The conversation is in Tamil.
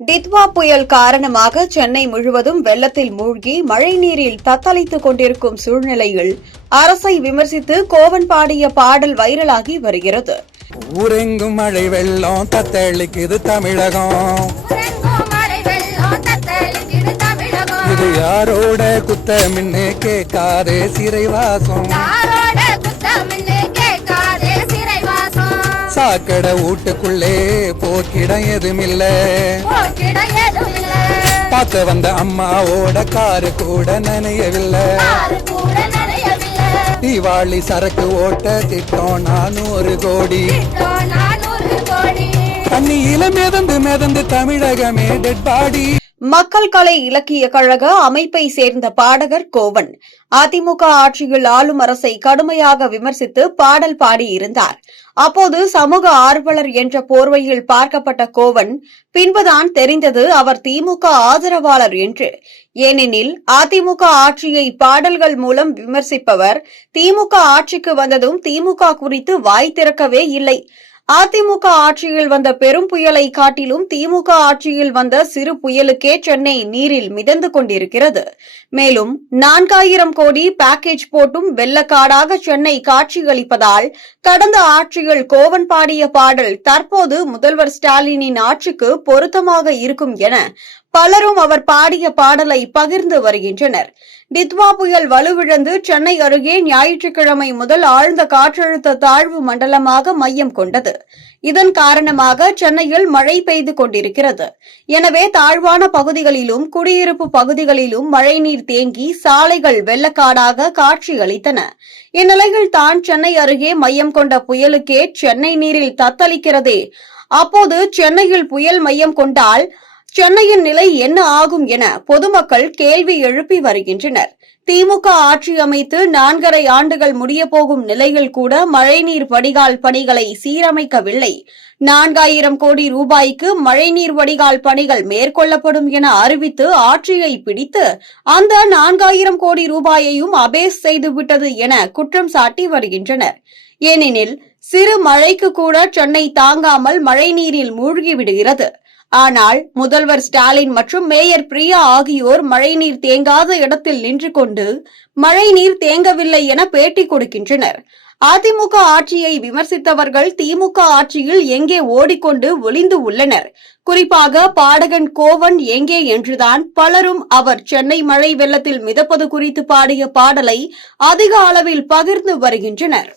டித்வா புயல் காரணமாக சென்னை முழுவதும் வெள்ளத்தில் மூழ்கி மழைநீரில் தத்தளித்துக் கொண்டிருக்கும் சூழ்நிலையில் அரசை விமர்சித்து கோவன் பாடிய பாடல் வைரலாகி வருகிறது ஊரெங்கும் மழை வெள்ளம் தத்தளிக்குது தமிழகம் உறங்கும் மழை வெள்ளம் தத்தளிக்குது தமிழகம். இது யாரோட குத்தமின்னு கேட்காதே சிறைவாசம் சாக்கடை வீட்டுக்குள்ளே போக்கிடம் எதுமில்ல. பார்க்க வந்த அம்மாவோட காரு கூட நனையவில்லை. தீபாவளி சரக்கு ஓட்ட திட்டம் நானூறு கோடி. தண்ணியில மிதந்து மிதந்து தமிழகமே டெட் பாடி மக்கள் கலை இலக்கிய கழக அமைப்பை சேர்ந்த பாடகர் கோவன். அதிமுக ஆட்சியில் ஆளும் அரசை கடுமையாக விமர்சித்து பாடல் பாடியிருந்தார். அப்போது சமூக ஆர்வலர் என்ற போர்வையில் பார்க்கப்பட்ட கோவன் பின்புதான் தெரிந்தது அவர் திமுக ஆதரவாளர் என்று. ஏனெனில் அதிமுக ஆட்சியை பாடல்கள் மூலம் விமர்சிப்பவர் திமுக ஆட்சிக்கு வந்ததும் திமுக குறித்து வாய் திறக்கவே இல்லை. அதிமுக ஆட்சியில் வந்த பெரும் புயலை காட்டிலும் திமுக ஆட்சியில் வந்த சிறு புயலுக்கே சென்னை நீரில் மிதந்து கொண்டிருக்கிறது. மேலும் நான்காயிரம் கோடி பேக்கேஜ் போட்டும் வெள்ளக்காடாக சென்னை காட்சியளிப்பதால் கடந்த ஆட்சியில் கோவன் பாடிய பாடல் தற்போது முதல்வர் ஸ்டாலினின் ஆட்சிக்கு பொருத்தமாக இருக்கும் என பலரும் அவர் பாடிய பாடலை பகிர்ந்து வருகின்றனர். டித்வா புயல் வலுவிழந்து சென்னை அருகே ஞாயிற்றுக்கிழமை முதல் ஆழ்ந்த காற்றழுத்த தாழ்வு மண்டலமாக மையம் கொண்டது. இதன் காரணமாக சென்னையில் மழை பெய்து கொண்டிருக்கிறது. எனவே தாழ்வான பகுதிகளிலும் குடியிருப்பு பகுதிகளிலும் மழைநீர் தேங்கி சாலைகள் வெள்ளக்காடாக காட்சியளித்தன. இந்நிலையில் தான் சென்னை அருகே மையம் கொண்ட புயலுக்கே சென்னை நீரில் தத்தளிக்கிறதே. அப்போது சென்னையில் புயல் மையம் கொண்டால் சென்னையின் நிலை என்ன ஆகும் என பொதுமக்கள் கேள்வி எழுப்பி வருகின்றனர். திமுக ஆட்சி அமைத்து நான்கரை ஆண்டுகள் முடிய போகும் நிலையில் கூட மழைநீர் வடிகால் பணிகளை சீரமைக்கவில்லை. நான்காயிரம் கோடி ரூபாய்க்கு மழைநீர் வடிகால் பணிகள் மேற்கொள்ளப்படும் என அறிவித்து ஆட்சியை பிடித்து அந்த நான்காயிரம் கோடி ரூபாயையும் அபேஸ் செய்துவிட்டது என குற்றம் சாட்டி வருகின்றனர். ஏனெனில் சிறு மழைக்கு கூட சென்னை தாங்காமல் மழைநீரில் மூழ்கிவிடுகிறது ஆனால் முதல்வர் ஸ்டாலின் மற்றும் மேயர் பிரியா ஆகியோர் மழைநீர் தேங்காத இடத்தில் நின்று கொண்டு மழைநீர் தேங்கவில்லை என பேட்டி கொடுக்கின்றனர். அதிமுக ஆட்சியை விமர்சித்தவர்கள் திமுக ஆட்சியில் எங்கே ஓடிக்கொண்டு ஒளிந்து உள்ளனர். குறிப்பாக பாடகன் கோவன் எங்கே என்றுதான் பலரும் அவர் சென்னை மழை வெள்ளத்தில் மிதப்பது குறித்து பாடிய பாடலை அதிக அளவில் பகிர்ந்து வருகின்றனர்.